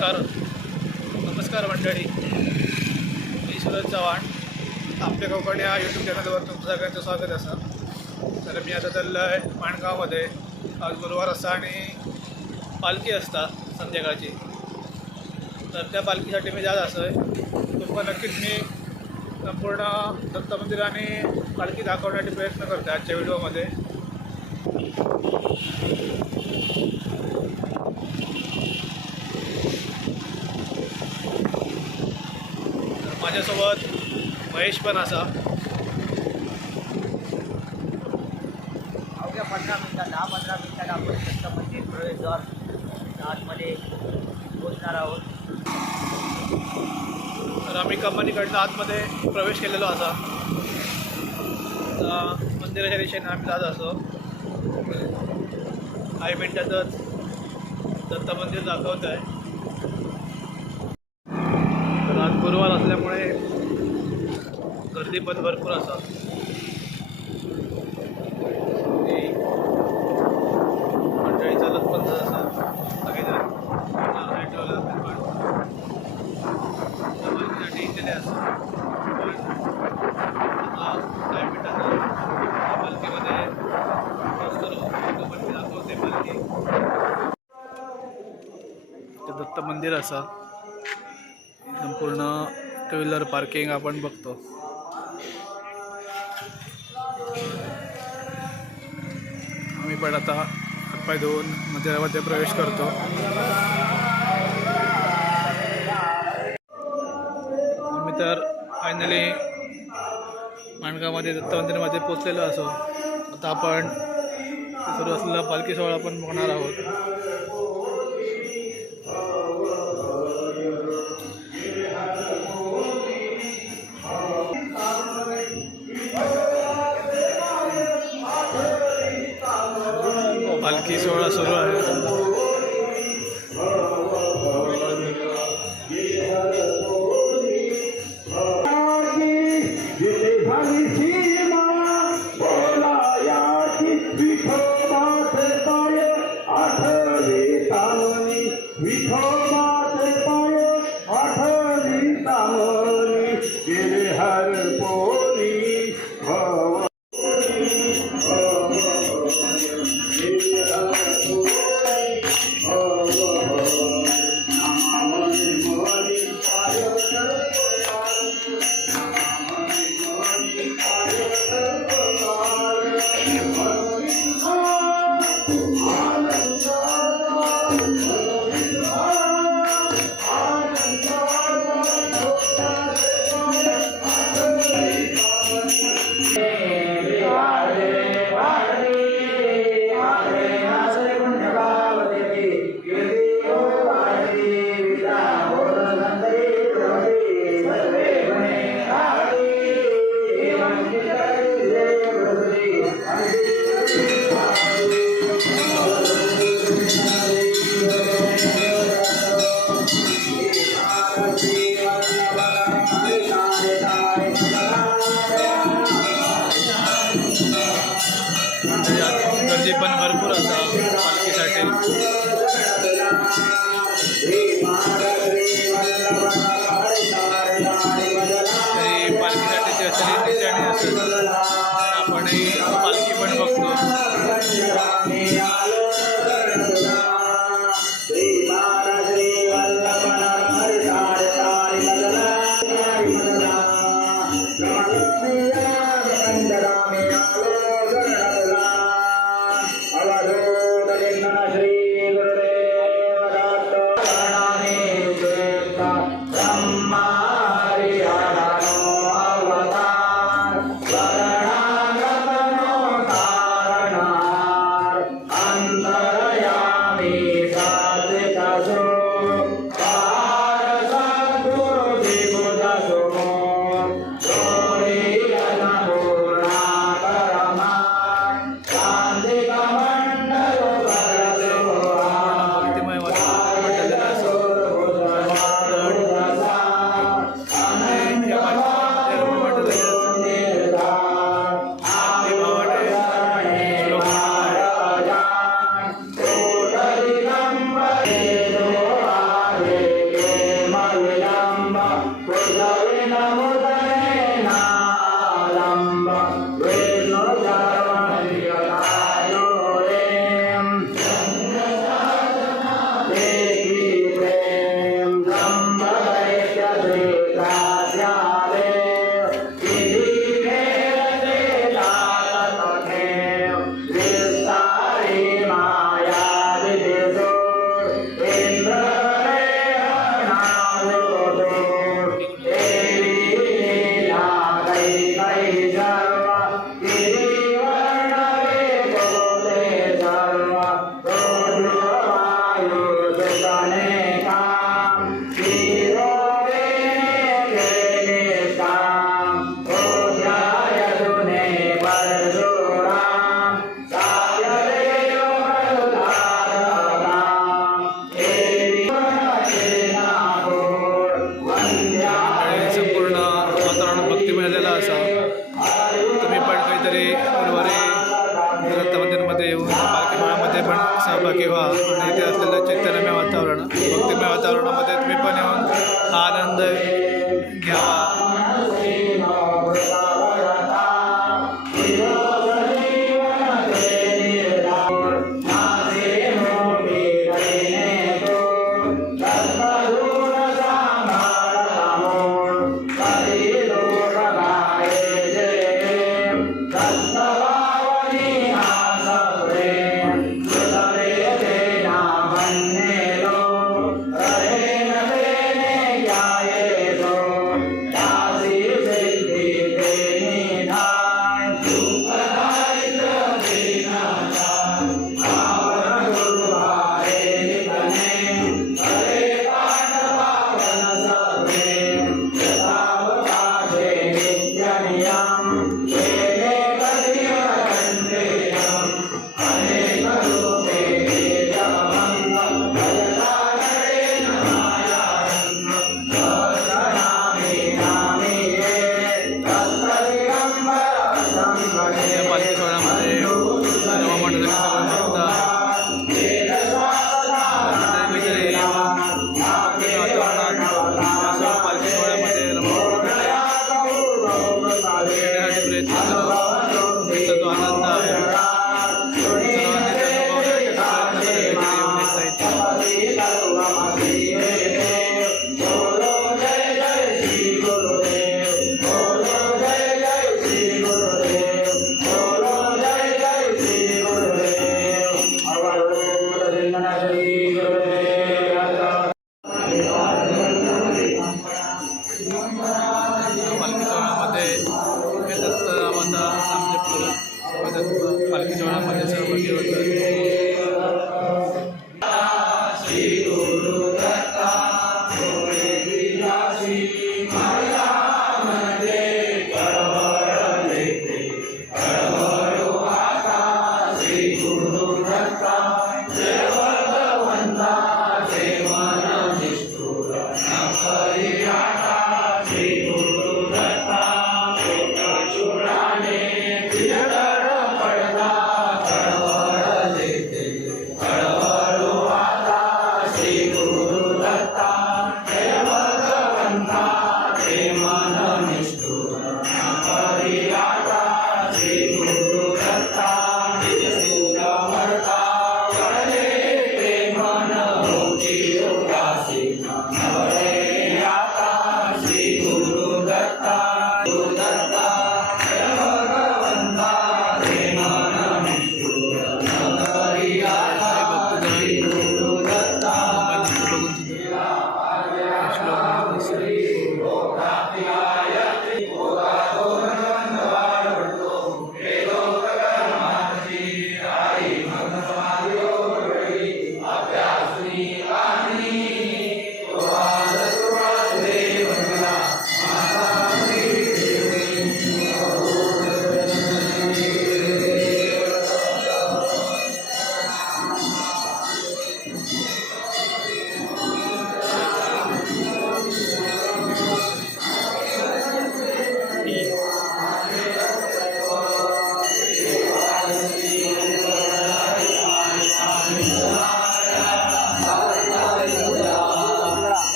नमस्कार मंडळी, मी सूरज चव्हाण. आपल्या कोकण या यूट्यूब चॅनलवर तुमचं सगळ्यांचं स्वागत असं. तर मी आता चाललो आहे माणगावमध्ये. आज गुरुवार असता आणि पालखी असता संध्याकाळची. तर त्या पालखीसाठी मी जात असं आहे. तुम्हाला नक्कीच मी संपूर्ण दत्त मंदिर आणि पालखी दाखवण्यासाठी प्रयत्न करतो आजच्या व्हिडिओमध्ये. माझ्यासोबत महेश पण असा. अवघ्या 10-15 मिनिटात आपण दत्त मंदिर प्रवेशद्वार आतमध्ये पोहोचणार आहोत. तर आम्ही कंपनीकडनं आतमध्ये प्रवेश केलेलो असा. मंदिराच्या दिशेने आम्ही जात असो. काही मिनटातच दत्त मंदिर दाखवत आहे. तर आज गुरुवार असल्यामुळे गर्दी पण भरपूर असा. मंडळी चालत पण असं सगळेजण इथले असं. काही मिनिटात पालखीमध्ये दाखवते पालखी. ते दत्त मंदिर असा. संपूर्ण टू व्हीलर पार्किंग आपण बघतो. आम्ही पण आता हातपाय धुवून मंदिरामध्ये प्रवेश करतो. आम्ही तर फायनली माणगावमध्ये दत्त मंदिरामध्ये पोचलेलो असो. आता आपण सुरू असलेला पालखी सोहळा पण बघणार आहोत. पालखी सोहळा सुरू आहे. गर्दी पण भरपूर असा पालखीसाठी. तरी पालखीसाठी असलेली निशाणी असेल. आपणही पालखी पण बघतो. सहभागी व्हा आणि इथे असलेलं चैतन्यमय वातावरण भक्तिमय वातावरणामध्ये तुम्ही पण येऊन हा आनंद घ्यावा. पालखी सोहळ्यामध्ये सर्व मंडळी सगळे भक्त मंडळी वातावरणात पालखी सोहळ्यामध्ये येण्यासाठी प्रयत्न करत जो आनंद आहे पालखी सोहळ्यामध्ये येतात तर आम्हाला आमचे पालखी सोहळ्यामध्ये सहभागी होतात.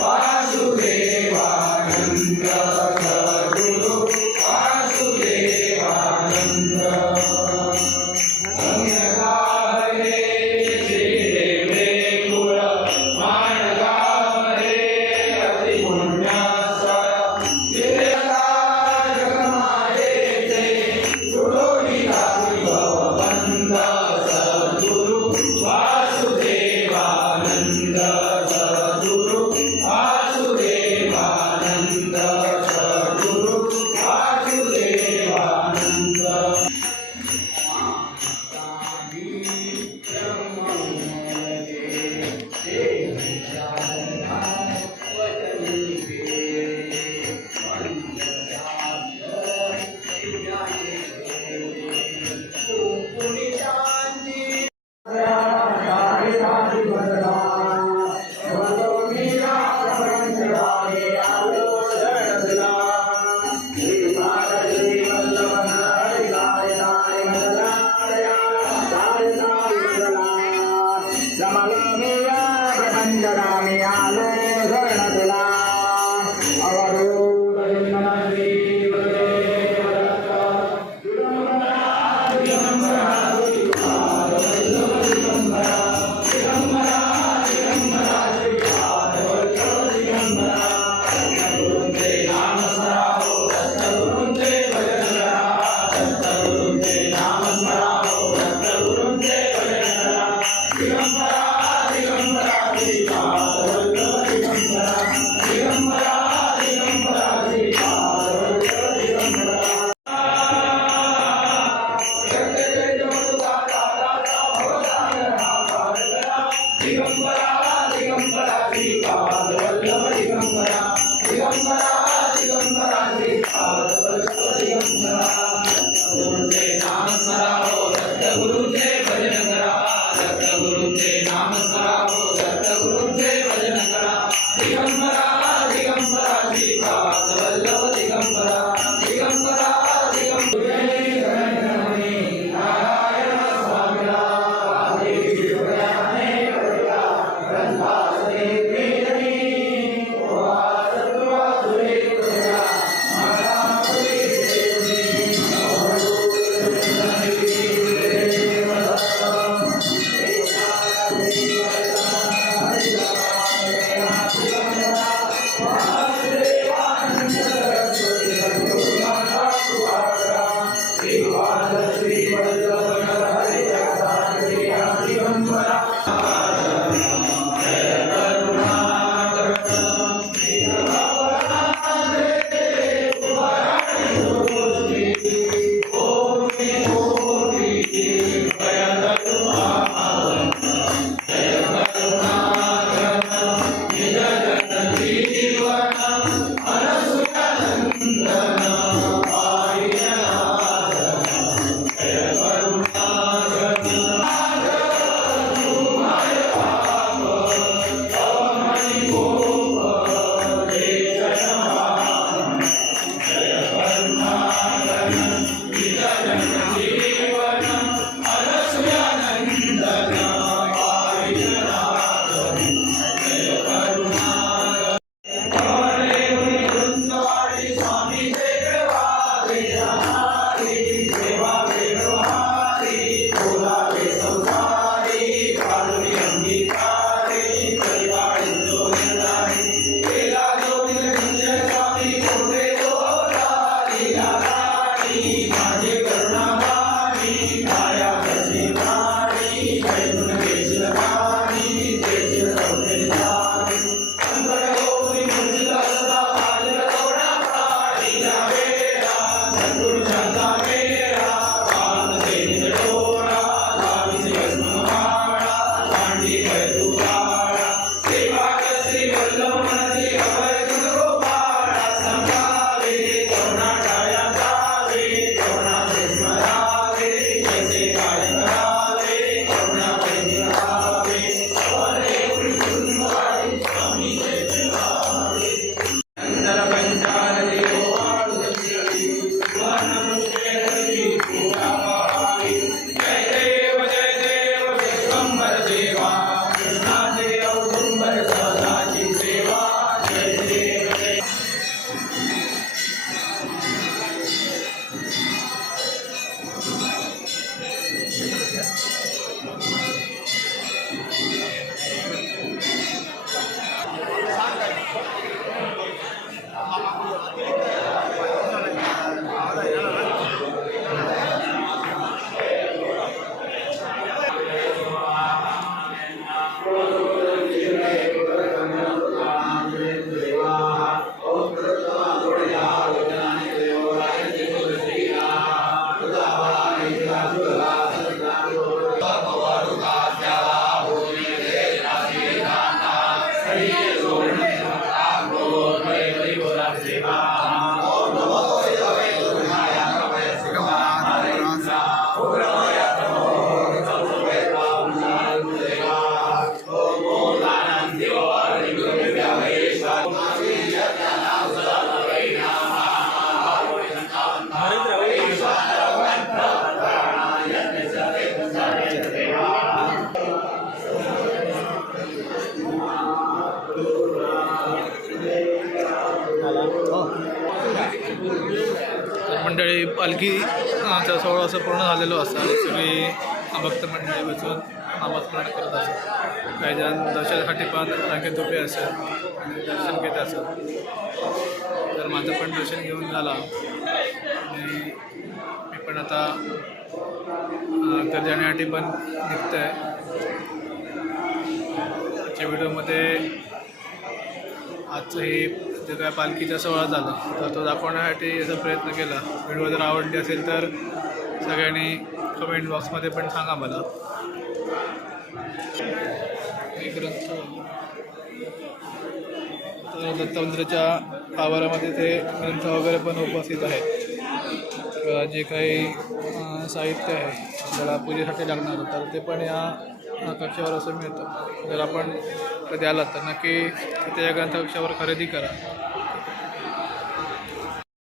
वासुदेव मंडळी पालखी चा सोहळा असं पूर्ण झालेलो असतं आणि सगळी भक्त मंडळी बसून नामस्मरण करत असत. काही जण दर्शनासाठी पण रांगेत उभे असेल आणि दर्शन घेत असत. तर माझं पण दर्शन घेऊन झाला आणि मी पण आता तर जाण्यासाठी पण निघतो आहे. आजच्या व्हिडिओमध्ये आजचं हे जे काय पालखीचा सोहळा झाला तर तो दाखवण्यासाठी याचा प्रयत्न केला. व्हिडिओ जर आवडली असेल तर सगळ्यांनी कमेंट बॉक्समध्ये पण सांगा मला. हे ग्रंथ तर दत्तमंदिराच्या आवारामध्ये ते ग्रंथ वगैरे पण उपस्थित आहेत किंवा जे काही साहित्य आहे आपल्याला पूजेसाठी लागणार तर ते पण या कक्षावर असं मिळतं. जर आपण कधी आलात तर नक्की तिथे या ग्रंथकक्षावर खरेदी करा.